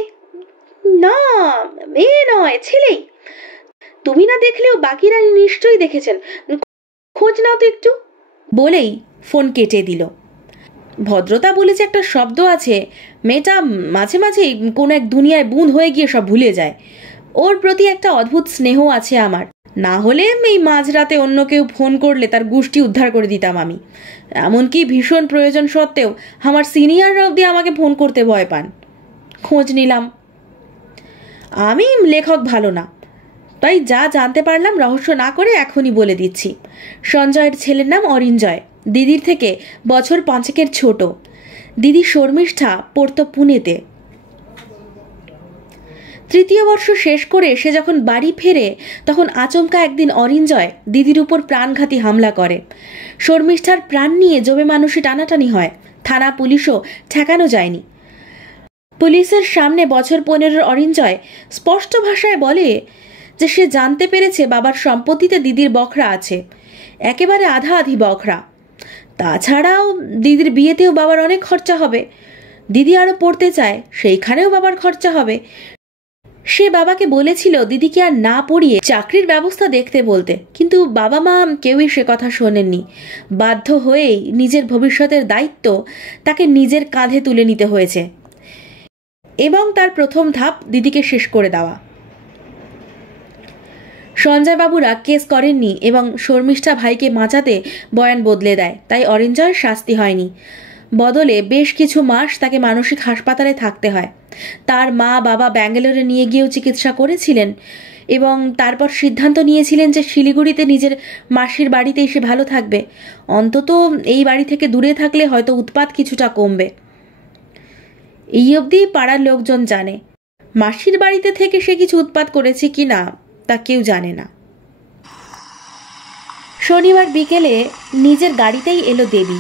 না, মেয়ে নয়, ছেলেই। তুমি না দেখলেও বাকিরা নিশ্চয়ই দেখেছেন। খোঁজ নাও তো একটু। বলেই ফোন কেটে দিল। ভদ্রতা বলে যে একটা শব্দ আছে, মেয়েটা মাঝে মাঝেই কোনো এক দুনিয়ায় বুঁদ হয়ে গিয়ে সব ভুলে যায়। ওর প্রতি একটা অদ্ভুত স্নেহ আছে আমার। না হলে এই মাঝরাতে অন্য কেউ ফোন করলে তার গুষ্টি উদ্ধার করে দিতাম আমি। এমনকি ভীষণ প্রয়োজন সত্ত্বেও আমার সিনিয়ররা অবধি আমাকে ফোন করতে ভয় পান। খোঁজ নিলাম। আমি লেখক ভালো না, তাই যা জানতে পারলাম রহস্য না করে এখনই বলে দিচ্ছি। সঞ্জয়ের ছেলের নাম অরিঞ্জয়, দিদির থেকে বছর 5 ছোট। দিদি শর্মিষ্ঠা পড়তো পুনেতে। তৃতীয় বর্ষ শেষ করে সে যখন বাড়ি ফেরে তখন আচমকা একদিন অরিঞ্জয় দিদির উপর প্রাণঘাতী হামলা করে। শর্মিষ্ঠার প্রাণ নিয়ে জমে মানুষে টানাটানি হয়। থানা পুলিশও ঠেকানো যায়নি। পুলিশের সামনে বছর 15 অরিঞ্জয় স্পষ্ট ভাষায় বলে যে সে জানতে পেরেছে বাবার সম্পত্তিতে দিদির বখরা আছে, একেবারে আধা আধি বখরা। তাছাড়াও দিদির বিয়েতেও বাবার অনেক খরচা হবে। দিদি আরও পড়তে চায়, সেইখানেও বাবার খরচা হবে। সে বাবাকে বলেছিল দিদিকে আর না পড়িয়ে চাকরির ব্যবস্থা দেখতে বলতে, কিন্তু বাবা মা কেউই সে কথা শোনেননি। বাধ্য হয়েই নিজের ভবিষ্যতের দায়িত্ব তাকে নিজের কাঁধে তুলে নিতে হয়েছে এবং তার প্রথম ধাপ দিদিকে শেষ করে দেওয়া। সঞ্জয়বাবুরা কেস করেননি এবং শর্মিষ্ঠা ভাইকে বাঁচাতে বয়ান বদলে দেয়, তাই অরিঞ্জয়ের শাস্তি হয়নি। বদলে বেশ কিছু মাস তাকে মানসিক হাসপাতালে থাকতে হয়। তার মা বাবা ব্যাঙ্গালোরে নিয়ে গিয়েও চিকিৎসা করেছিলেন এবং তারপর সিদ্ধান্ত নিয়েছিলেন যে শিলিগুড়িতে নিজের মাসির বাড়িতেই সে ভালো থাকবে। অন্তত এই বাড়ি থেকে দূরে থাকলে হয়তো উৎপাত কিছুটা কমবে। এই অবধি পাড়ার লোকজন জানে। মাসির বাড়িতে থেকে সে কিছু উৎপাত করেছে কি না তা কেউ জানে না। শনিবার বিকেলে নিজের গাড়িতেই এলো দেবী।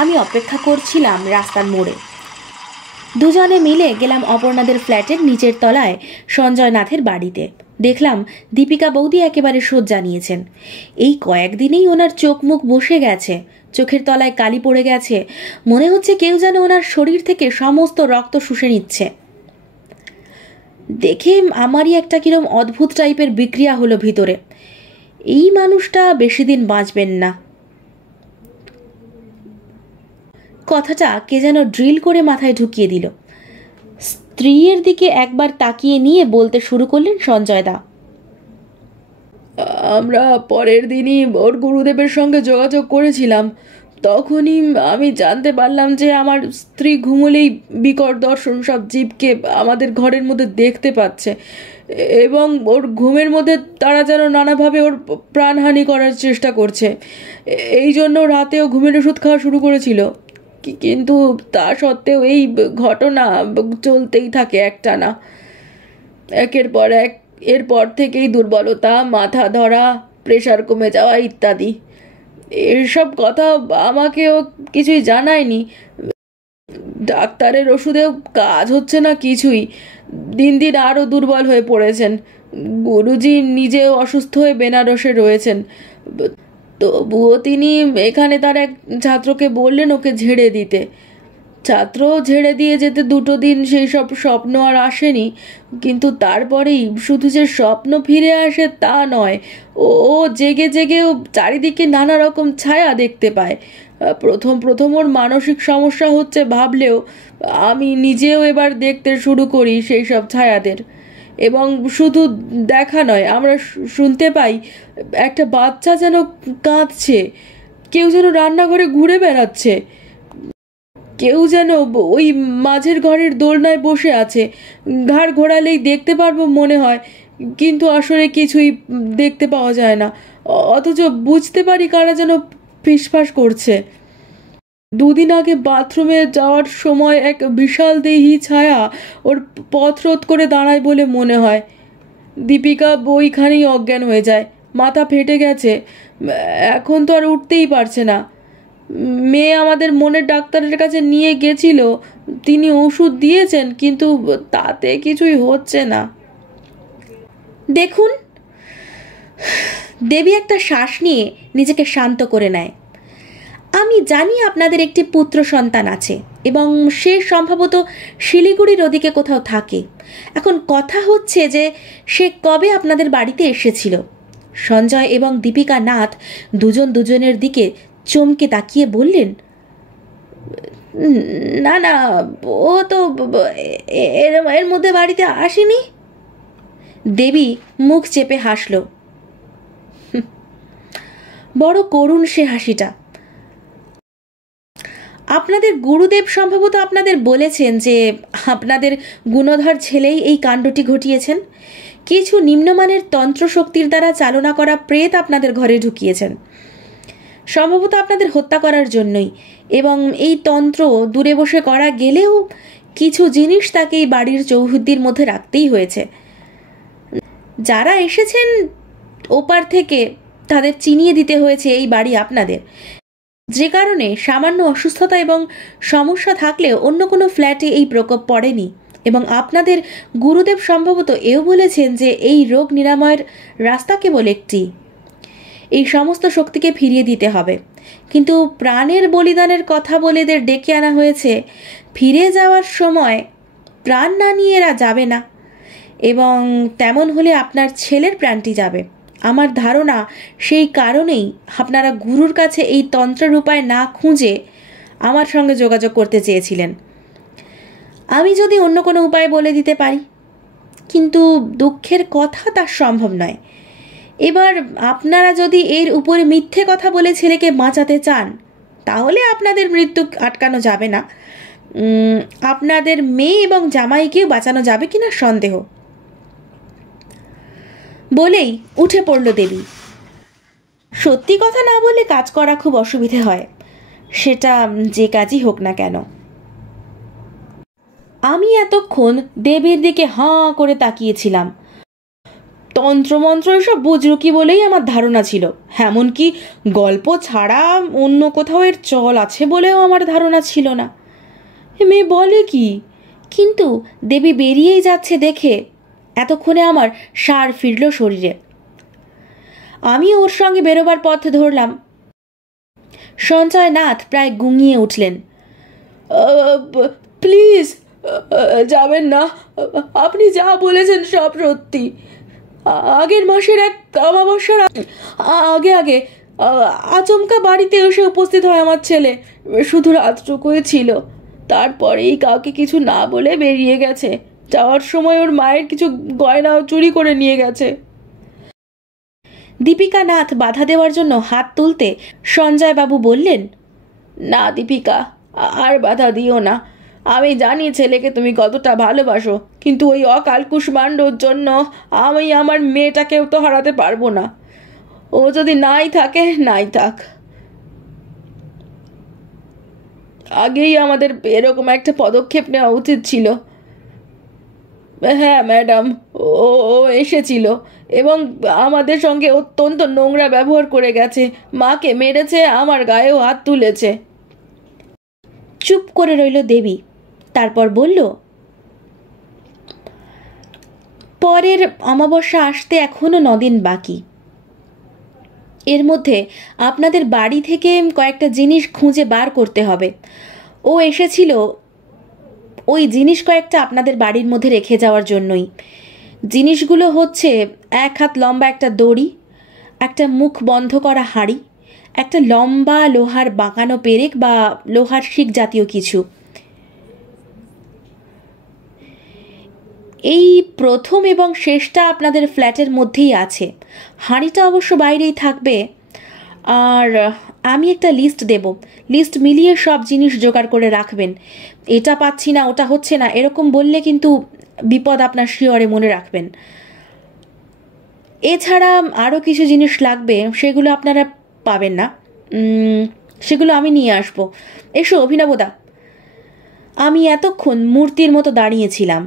আমি অপেক্ষা করছিলাম রাস্তার মোড়ে। দুজনে মিলে গেলাম অপর্ণাদের ফ্ল্যাটের নিচের তলায় সঞ্জয় নাথের বাড়িতে। দেখলাম দীপিকা বৌদি একেবারে শয্যা নিয়েছেন। এই কয়েকদিনেই ওনার চোখ মুখ বসে গেছে, চোখের তলায় কালি পড়ে গেছে। মনে হচ্ছে কেউ যেন ওনার শরীর থেকে সমস্ত রক্ত শুষে নিচ্ছে। দেখে আমারই একটা কিরম অদ্ভুত টাইপের বিক্রিয়া হলো ভিতরে। এই মানুষটা বেশি দিন বাঁচবেন না। কথাটা কে যেন ড্রিল করে মাথায় ঢুকিয়ে দিল। স্ত্রীর দিকে একবার তাকিয়ে নিয়ে বলতে শুরু করলেন সঞ্জয়দা, আমরা পরের দিনই ওর গুরুদেবের সঙ্গে যোগাযোগ করেছিলাম। তখনই আমি জানতে পারলাম যে আমার স্ত্রী ঘুমোলেই বিকট দর্শন সব জীবকে আমাদের ঘরের মধ্যে দেখতে পাচ্ছে এবং ওর ঘুমের মধ্যে তারা যেন নানাভাবে ওর প্রাণহানি করার চেষ্টা করছে। এই জন্য রাতেও ঘুমের ওষুধ খাওয়া শুরু করেছিল, কিন্তু তা সত্ত্বেও এই ঘটনা চলতেই থাকে একটানা, একের পর এক। এরপর থেকেই দুর্বলতা, মাথা ধরা, প্রেশার কমে যাওয়া ইত্যাদি। এসব কথা আমাকেও কিছুই জানায়নি। ডাক্তারের ওষুধেও কাজ হচ্ছে না কিছুই। দিন দিন আরও দুর্বল হয়ে পড়েছেন। গুরুজি নিজেও অসুস্থ হয়ে বেনারসে রয়েছেন। তবুও তিনি এখানে তার এক ছাত্রকে বললেন ওকে ঝেড়ে দিতে। ছাত্র ঝেড়ে দিয়ে যেতে 2 দিন সেই সব স্বপ্ন আর আসেনি, কিন্তু তারপরেই শুধু যে স্বপ্ন ফিরে আসে তা নয়, ও জেগে জেগেও চারিদিকে নানা রকম ছায়া দেখতে পায়। প্রথম ওর মানসিক সমস্যা হচ্ছে ভাবলেও আমি নিজেও এবার দেখতে শুরু করি সেই সব ছায়াদের। এবং শুধু দেখা নয়, আমরা শুনতে পাই একটা বাচ্চা যেন কাঁদছে, কেউ যেন রান্নাঘরে ঘুরে বেড়াচ্ছে, কেউ যেন ওই মাঝের ঘরের দোলনায় বসে আছে। ঘাড় ঘোরালেই দেখতে পারবো মনে হয়, কিন্তু আসলে কিছুই দেখতে পাওয়া যায় না। অথচ বুঝতে পারি কারা যেন ফিসফাস করছে। দুদিন আগে বাথরুমে যাওয়ার সময় এক বিশাল দেহী ছায়া ওর পথ রোধ করে দাঁড়ায় বলে মনে হয়। দীপিকা ওইখানেই অজ্ঞান হয়ে যায়, মাথা ফেটে গেছে, এখন তো আর উঠতেই পারছে না। মেয়ে আমাদের মনের ডাক্তারের কাছে নিয়ে গেছিল, তিনি ওষুধ দিয়েছেন, কিন্তু তাতে কিছুই হচ্ছে না। দেখুন, দেবী একটা শ্বাস নিয়ে নিজেকে শান্ত করে নেয়। আমি জানি আপনাদের একটি পুত্র সন্তান আছে এবং সে সম্ভবত শিলিগুড়ির ওদিকে কোথাও থাকে। এখন কথা হচ্ছে যে সে কবে আপনাদের বাড়িতে এসেছিল। সঞ্জয় এবং দীপিকা নাথ দুজন দুজনের দিকে চমকে তাকিয়ে বললেন, না না, ও তো এর মধ্যে বাড়িতে আসেনি। দেবী মুখ চেপে হাসল। বড় করুণ সে হাসিটা। আপনাদের গুরুদেব সম্ভবত আপনাদের বলেছেন যে আপনাদের গুণধর ছেলেই এই কাণ্ডটি ঘটিয়েছেন। কিছু নিম্নমানের তন্ত্রশক্তির দ্বারা চালনা করা প্রেত আপনাদের ঘরে ঢুকিয়েছেন, সম্ভবত আপনাদের হত্যা করার জন্যই। এবং এই তন্ত্র দূরে বসে করা গেলেও কিছু জিনিস তাকে এই বাড়ির চৌহদ্দির মধ্যে রাখতেই হয়েছে। যারা এসেছেন ওপার থেকে তাদের চিনিয়ে দিতে হয়েছে এই বাড়ি আপনাদের, যে কারণে সামান্য অসুস্থতা এবং সমস্যা থাকলেও অন্য কোনো ফ্ল্যাটে এই প্রকোপ পড়েনি। এবং আপনাদের গুরুদেব সম্ভবত এও বলেছেন যে এই রোগ নিরাময়ের রাস্তা কেবল একটি, এই সমস্ত শক্তিকে ফিরিয়ে দিতে হবে। কিন্তু প্রাণের বলিদানের কথা বলে এদের ডেকে আনা হয়েছে। ফিরে যাওয়ার সময় প্রাণ না নিয়ে এরা যাবে না, এবং তেমন হলে আপনার ছেলের প্রাণটি যাবে। আমার ধারণা সেই কারণেই আপনারা গুরুর কাছে এই তন্ত্রের উপায় না খুঁজে আমার সঙ্গে যোগাযোগ করতে চেয়েছিলেন। আমি যদি অন্য কোনো উপায় বলে দিতে পারি, কিন্তু দুঃখের কথা তা সম্ভব নয়। এবার আপনারা যদি এর উপরে মিথ্যে কথা বলে ছেলেকে বাঁচাতে চান, তাহলে আপনাদের মৃত্যু আটকানো যাবে না। আপনাদের মেয়ে এবং জামাইকেও বাঁচানো যাবে কিনা সন্দেহ। বলেই উঠে পড়ল দেবী। সত্যি কথা না বলে কাজ করা খুব অসুবিধে হয়, সেটা যে কাজই হোক না কেন। আমি এতক্ষণ দেবীর দিকে হাঁ করে তাকিয়েছিলাম। তন্ত্রমন্ত্র এসব বুজরুকি বলেই আমার ধারণা ছিল, এমনকি গল্প ছাড়া অন্য কোথাও এর চল আছে বলেও আমার ধারণা ছিল না। মেয়ে বলে কি? কিন্তু দেবী বেরিয়েই যাচ্ছে দেখে এতক্ষণে আমার সার ফিরল শরীরে। আমি ওর সঙ্গে বেরোবার পথ ধরলাম। সঞ্জয় নাথ প্রায় গুঙিয়ে উঠলেন। প্লিজ যাবেন না, আপনি যা বলেছেন সব সত্যি। আগের মাসের এক অমাবস্যার আগে আচমকা বাড়িতে এসে উপস্থিত হয় আমার ছেলে। শুধু রাতটুকুই ছিল, তারপরেই কাউকে কিছু না বলে বেরিয়ে গেছে। যাওয়ার সময় ওর মায়ের কিছু গয়নাও চুরি করে নিয়ে গেছে। দীপিকা নাথ বাধা দেওয়ার জন্য হাত তুলতে সঞ্জয় বাবু বললেন, না দীপিকা, আর বাধা দিও না। আমি জানি ছেলেকে তুমি কতটা ভালোবাসো, কিন্তু ওই অকাল কুষ্মাণ্ডর জন্য আমি আমার মেয়েটাকেও তো হারাতে পারবো না। ও যদি নাই থাকে, নাই থাক। আগেই আমাদের এরকম একটা পদক্ষেপ নেওয়া উচিত ছিল। হ্যাঁ ম্যাডাম, ও এসেছিল এবং আমাদের সঙ্গে অত্যন্ত নোংরা ব্যবহার করে গেছে। মাকে মেরেছে, আমার গায়েও হাত তুলেছে। চুপ করে রইল দেবী। তারপর বলল, পরের অমাবস্যা আসতে এখনো 9 দিন বাকি। এর মধ্যে আপনাদের বাড়ি থেকে কয়েকটা জিনিস খুঁজে বার করতে হবে। ও এসেছিল ওই জিনিস কয়েকটা আপনাদের বাড়ির মধ্যে রেখে যাওয়ার জন্যই। জিনিসগুলো হচ্ছে 1 হাত লম্বা একটা দড়ি, একটা মুখ বন্ধ করা হাঁড়ি, একটা লম্বা লোহার বাঁকানো পেরেক বা লোহার শিক জাতীয় কিছু। এই প্রথম এবং শেষটা আপনাদের ফ্ল্যাটের মধ্যেই আছে। হাঁড়িটা অবশ্য বাইরেই থাকবে। আর আমি একটা লিস্ট দেব, লিস্ট মিলিয়ে সব জিনিস জোগাড় করে রাখবেন। এটা পাচ্ছি না, ওটা হচ্ছে না, এরকম বললে কিন্তু বিপদ আপনার শিয়রে, মনে রাখবেন। এছাড়া আরও কিছু জিনিস লাগবে, সেগুলো আপনারা পাবেন না। সেগুলো আমি নিয়ে আসবো। এসো অভিনবদা। আমি এতক্ষণ মূর্তির মতো দাঁড়িয়েছিলাম।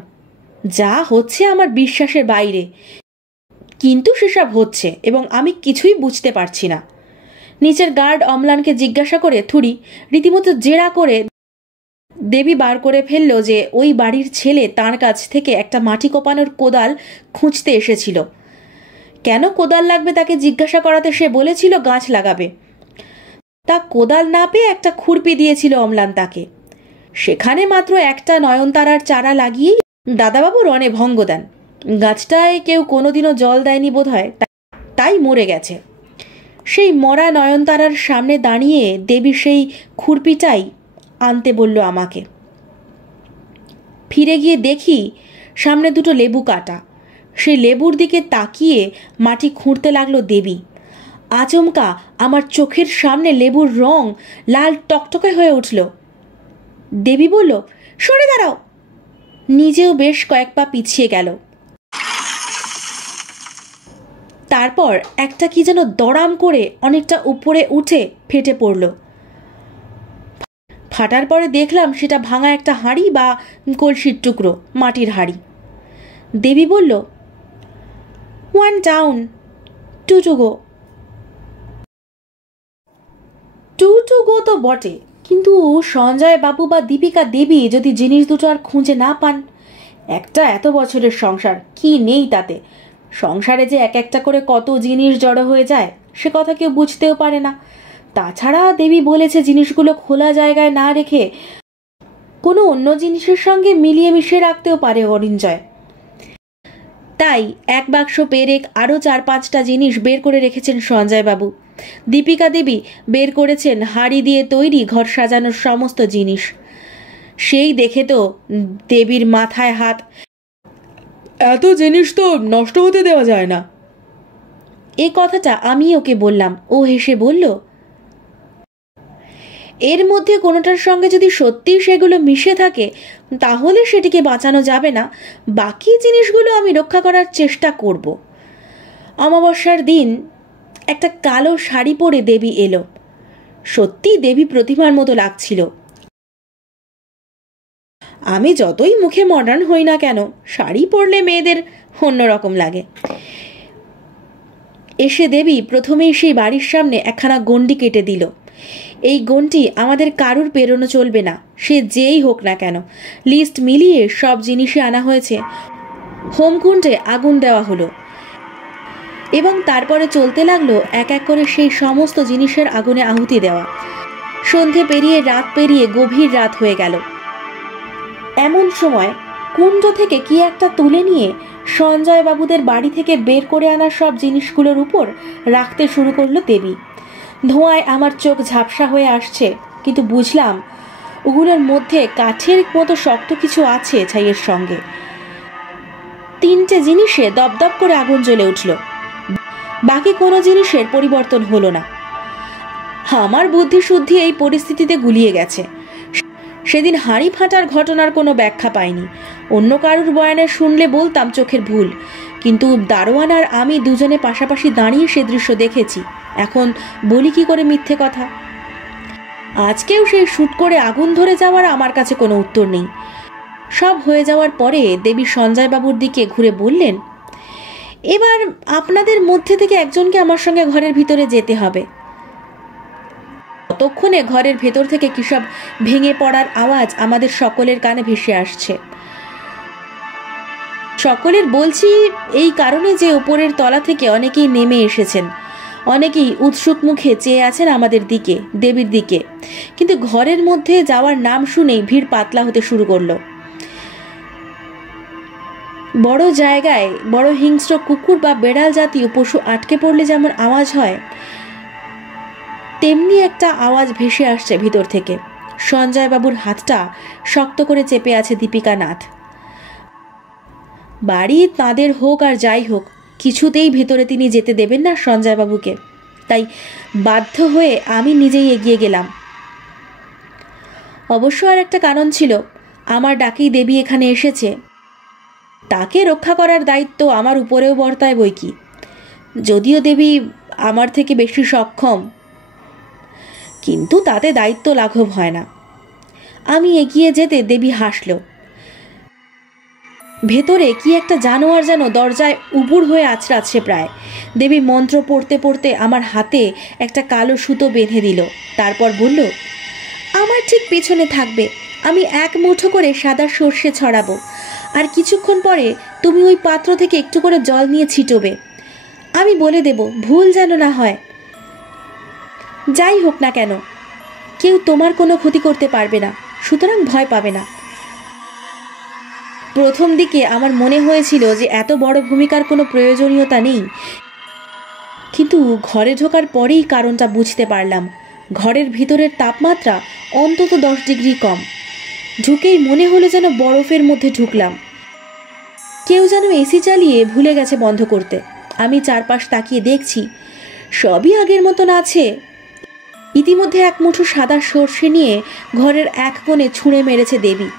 যা হচ্ছে আমার বিশ্বাসের বাইরে, কিন্তু সেসব হচ্ছে এবং আমি কিছুই বুঝতে পারছি না। নিচের গার্ড অম্লানকে জিজ্ঞাসা করে থুড়ি রীতিমতো জেরা করে দেবী বার করে ফেলল যে ওই বাড়ির ছেলে তার কাছ থেকে একটা মাটি কোপানোর কোদাল খুঁজতে এসেছিল। কেন কোদাল লাগবে তাকে জিজ্ঞাসা করাতে সে বলেছিল গাছ লাগাবে। তা কোদাল না পেয়ে একটা খুরপি দিয়েছিল অম্লান তাকে। সেখানে মাত্র একটা নয়নতারার চারা লাগিয়েই দাদাবাবু রণে ভঙ্গ দেন। গাছটায় কেউ কোনোদিনও জল দেয়নি বোধহয়, তাই মরে গেছে। সেই মরা নয়নতারার সামনে দাঁড়িয়ে দেবী সেই খুরপিটাই আনতে বলল আমাকে। ফিরে গিয়ে দেখি সামনে দুটো লেবু কাটা। সেই লেবুর দিকে তাকিয়ে মাটি খুঁড়তে লাগলো দেবী। আচমকা আমার চোখের সামনে লেবুর রং লাল টকটকে হয়ে উঠল। দেবী বলল, সরে দাঁড়াও। নিজেও বেশ কয়েক পা পিছিয়ে গেল। তারপর একটা কি যেন দড়াম করে অনেকটা উপরে উঠে ফেটে পড়ল। ফাটার পরে দেখলাম সেটা ভাঙা একটা হাঁড়ি বা কলসির টুকরো, মাটির হাঁড়ি। দেবী বলল, 1 down, 2 to go। 2 to go তো বটে, কিন্তু সঞ্জয় বাবু বা দীপিকা দেবী যদি জিনিস দুটো আর খুঁজে না পান। একটা এত বছরের সংসার, কি নেই তাতে। সংসারে যে এক একটা করে কত জিনিস জড়ো হয়ে যায় সে কথা কেউ বুঝতেও পারে না। তাছাড়া দেবী বলেছে জিনিসগুলো খোলা জায়গায় না রেখে কোনো অন্য জিনিসের সঙ্গে মিলিয়ে মিশিয়ে রাখতেও পারে অরিঞ্জয়। তাই এক বাক্স পেরেক আরও 4-5টা জিনিস বের করে রেখেছেন সঞ্জয়বাবু। দীপিকা দেবী বের করেছেন হাঁড়ি দিয়ে তৈরি ঘর সাজানোর সমস্ত জিনিস। সেই দেখে তো দেবীর মাথায় হাত। এত জিনিস তো নষ্ট হতে দেওয়া যায় না। এ কথাটা আমি ওকে বললাম। ও হেসে বলল, এর মধ্যে কোনোটার সঙ্গে যদি সত্যি সেগুলো মিশে থাকে তাহলে সেটিকে বাঁচানো যাবে না। বাকি জিনিসগুলো আমি রক্ষা করার চেষ্টা করব। অমাবস্যার দিন একটা কালো শাড়ি পরে দেবী এলো। সত্যি দেবী প্রতিমার মতো লাগছিল। আমি যতই মুখে মডার্ন হই না কেন, শাড়ি পরলে মেয়েদের অন্যরকম লাগে। এসে দেবী প্রথমেই সেই বাড়ির সামনে একখানা গণ্ডি কেটে দিল। এই গণ্ডি আমাদের কারুর পেরোনো চলবে না, সে যেই হোক না কেন। লিস্ট মিলিয়ে সব জিনিসই আনা হয়েছে। হোমকুণ্ডে আগুন দেওয়া হলো এবং তারপরে চলতে লাগলো এক এক করে সেই সমস্ত জিনিসের আগুনে আহুতি দেওয়া। সন্ধে পেরিয়ে রাত পেরিয়ে গভীর রাত হয়ে গেল। এমন সময় কুণ্ড থেকে কি একটা তুলে নিয়ে সঞ্জয় বাবুদের বাড়ি থেকে বের করে আনার সব জিনিসগুলোর উপর রাখতে শুরু করলো দেবী। ধোঁয়ায় আমার চোখ ঝাপসা হয়ে আসছে, কিন্তু বুঝলাম ওগুলোর মধ্যে কাঠের মতো শক্ত কিছু আছে ছাইয়ের সঙ্গে। 3টে জিনিসে দপদপ করে আগুন জ্বলে উঠল, বাকি কোনো জিনিসের পরিবর্তন হলো না। আমার বুদ্ধিশুদ্ধি এই পরিস্থিতিতে গুলিয়ে গেছে। সেদিন হাঁড়ি ফাটার ঘটনার কোনো ব্যাখ্যা পাইনি। অন্য কারুর বয়ানে শুনলে বলতাম চোখের ভুল, কিন্তু দারোয়ান আর আমি দুজনে পাশাপাশি দাঁড়িয়ে সে দৃশ্য দেখেছি। এখন বলি কি করে মিথ্যে কথা? আজকেও সেই শুট করে আগুন ধরে যাওয়ার আমার কাছে কোনো উত্তর নেই। সব হয়ে যাওয়ার পরে দেবী সঞ্জয়বাবুর দিকে ঘুরে বললেন, এবার আপনাদের মধ্যে থেকে একজনকে আমার সঙ্গে ঘরের ভিতরে যেতে হবে। ততক্ষণে ঘরের ভেতর থেকে কিসব ভেঙে পড়ার আওয়াজ আমাদের সকলের কানে ভেসে আসছে। সকলের বলছি এই কারণে যে উপরের তলা থেকে অনেকেই নেমে এসেছেন, অনেকেই উৎসুক মুখে চেয়ে আছেন আমাদের দিকে, দেবীর দিকে। কিন্তু ঘরের মধ্যে যাওয়ার নাম শুনেই ভিড় পাতলা হতে শুরু করলো। বড় জায়গায় বড় হিংস্র কুকুর বা বেড়াল জাতীয় পশু আটকে পড়লে যেমন আওয়াজ হয়, তেমনি একটা আওয়াজ ভেসে আসছে ভিতর থেকে। সঞ্জয়বাবুর হাতটা শক্ত করে চেপে আছে দীপিকা নাথ। বাড়ি তাঁদের হোক আর যাই হোক, কিছুতেই ভেতরে তিনি যেতে দেবেন না সঞ্জয়বাবুকে। তাই বাধ্য হয়ে আমি নিজেই এগিয়ে গেলাম। অবশ্য আর একটা কারণ ছিল, আমার ডাকেই দেবী এখানে এসেছে, তাকে রক্ষা করার দায়িত্ব আমার উপরেও বর্তায় বই কি। যদিও দেবী আমার থেকে বেশি সক্ষম, কিন্তু তাতে দায়িত্ব লাঘব হয় না। আমি এগিয়ে যেতে দেবী হাসল। ভেতরে কি একটা জানোয়ার যেন দরজায় উপুড় হয়ে আছড়াচ্ছে প্রায়। দেবী মন্ত্র পড়তে পড়তে আমার হাতে একটা কালো সুতো বেঁধে দিল। তারপর বলল, আমার ঠিক পেছনে থাকবে। আমি এক মুঠো করে সাদা সর্ষে ছড়াবো, আর কিছুক্ষণ পরে তুমি ওই পাত্র থেকে একটু করে জল নিয়ে ছিটোবে। আমি বলে দেব, ভুল যেন না হয়। যাই হোক না কেন, কেউ তোমার কোনো ক্ষতি করতে পারবে না, সুতরাং ভয় পাবে না। প্রথম দিকে আমার মনে হয়েছিল যে এত বড় ভূমিকার কোনো প্রয়োজনীয়তা নেই, কিন্তু ঘরে ঢোকার পরেই কারণটা বুঝতে পারলাম। ঘরের ভিতরের তাপমাত্রা অন্তত 10 ডিগ্রি কম। ঢুকেই মনে হলো যেন বরফের মধ্যে ঢুকলাম। কেউ যেন এসি চালিয়ে ভুলে গেছে বন্ধ করতে। আমি চারপাশ তাকিয়ে দেখছি, সবই আগের মতন আছে। ইতিমধ্যে এক মুঠো সাদা সর্ষে নিয়ে ঘরের এক কোণে ছুঁড়ে মেরেছে দেবী।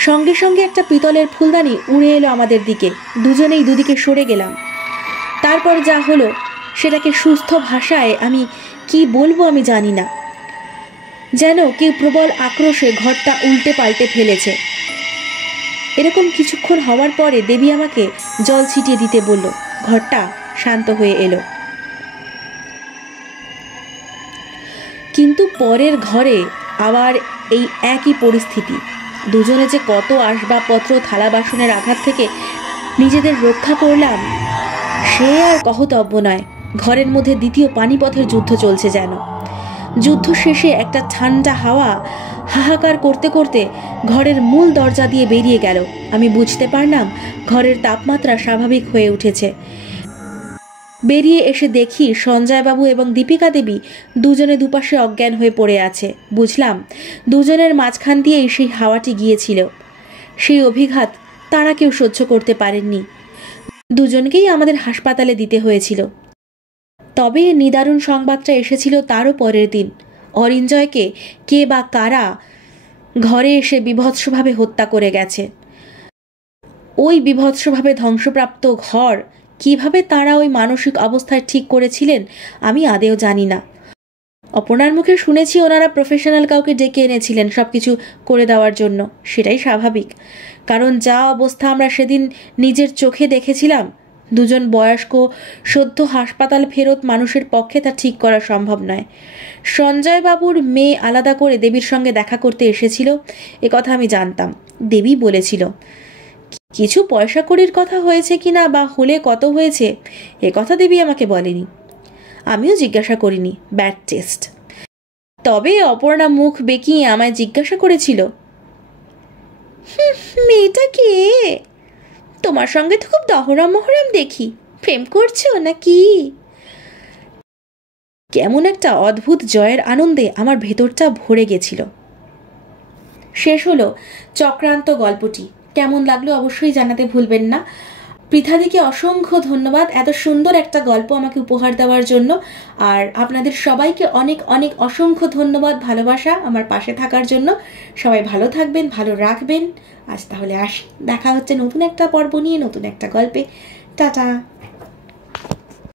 সঙ্গে সঙ্গে একটা পিতলের ফুলদানি উড়ে এলো আমাদের দিকে। দুজনেই দুদিকে সরে গেলাম। তারপর যা হলো সেটাকে সুস্থ ভাষায় আমি কি বলবো আমি জানি না। যেন কেউ প্রবল আক্রোশে ঘরটা উল্টে পাল্টে ফেলেছে। এরকম কিছুক্ষণ হওয়ার পরে দেবী আমাকে জল ছিটিয়ে দিতে বলল। ঘরটা শান্ত হয়ে এলো। কিন্তু পরের ঘরে আবার এই একই পরিস্থিতি। দুজনে যে কত আসবাবপত্র থালা বাসনের আঘাত থেকে নিজেদের রক্ষা করলাম সে আর কহতব্য নয়। ঘরের মধ্যে দ্বিতীয় পানিপথের যুদ্ধ চলছে যেন। যুদ্ধ শেষে একটা ঠান্ডা হাওয়া হাহাকার করতে করতে ঘরের মূল দরজা দিয়ে বেরিয়ে গেল। আমি বুঝতে পারলাম ঘরের তাপমাত্রা স্বাভাবিক হয়ে উঠেছে। বেরিয়ে এসে দেখি সঞ্জয়বাবু এবং দীপিকা দেবী দুজনে দুপাশে অজ্ঞান হয়ে পড়ে আছে। বুঝলাম দুজনের মাঝখান দিয়েই সেই হাওয়াটি গিয়েছিল। সেই অভিঘাত তারা কেউ সহ্য করতে পারেননি। দুজনকেই আমাদের হাসপাতালে দিতে হয়েছিল। তবে নিদারুণ সংবাদটা এসেছিল তারও পরের দিন। অরিঞ্জয়কে কে বা কারা ঘরে এসে বীভৎসভাবে হত্যা করে গেছে। ওই বীভৎসভাবে ধ্বংসপ্রাপ্ত ঘর কিভাবে তারা ওই মানসিক অবস্থায় ঠিক করেছিলেন আমি আদেও জানি না। অপর্ণার মুখে শুনেছি ওনারা প্রফেশনাল কাউকে ডেকে এনেছিলেন সবকিছু করে দেওয়ার জন্য। সেটাই স্বাভাবিক, কারণ যা অবস্থা আমরা সেদিন নিজের চোখে দেখেছিলাম, দুজন বয়স্ক সদ্য হাসপাতাল ফেরত মানুষের পক্ষে তা ঠিক করা সম্ভব নয়। সঞ্জয় বাবুর মেয়ে আলাদা করে দেবীর সঙ্গে দেখা করতে এসেছিল, এ কথা আমি জানতাম। দেবী বলেছিল। কিছু পয়সা কড়ির কথা হয়েছে কিনা বা হলে কত হয়েছে এ কথা দেবী আমাকে বলেনি। আমিও জিজ্ঞাসা করিনি, ব্যাড টেস্ট। তবে অপর্ণা মুখ বেঁকিয়ে আমায় জিজ্ঞাসা করেছিল, মেয়েটা কে? তোমার সঙ্গে তো খুব দহরাম মহরাম দেখি, প্রেম করছো নাকি? কেমন একটা অদ্ভুত জয়ের আনন্দে আমার ভেতরটা ভরে গেছিল। শেষ হলো চক্রান্ত গল্পটি। কেমন লাগলো অবশ্যই জানাতে ভুলবেন না। পৃথাদিকে অসংখ্য ধন্যবাদ এত সুন্দর একটা গল্প আমাকে উপহার দেওয়ার জন্য। আর আপনাদের সবাইকে অনেক অনেক অসংখ্য ধন্যবাদ, ভালোবাসা আমার পাশে থাকার জন্য। সবাই ভালো থাকবেন, ভালো রাখবেন। আজ তাহলে আসি, দেখা হচ্ছে নতুন একটা পর্ব নিয়ে, নতুন একটা গল্পে। টাটা।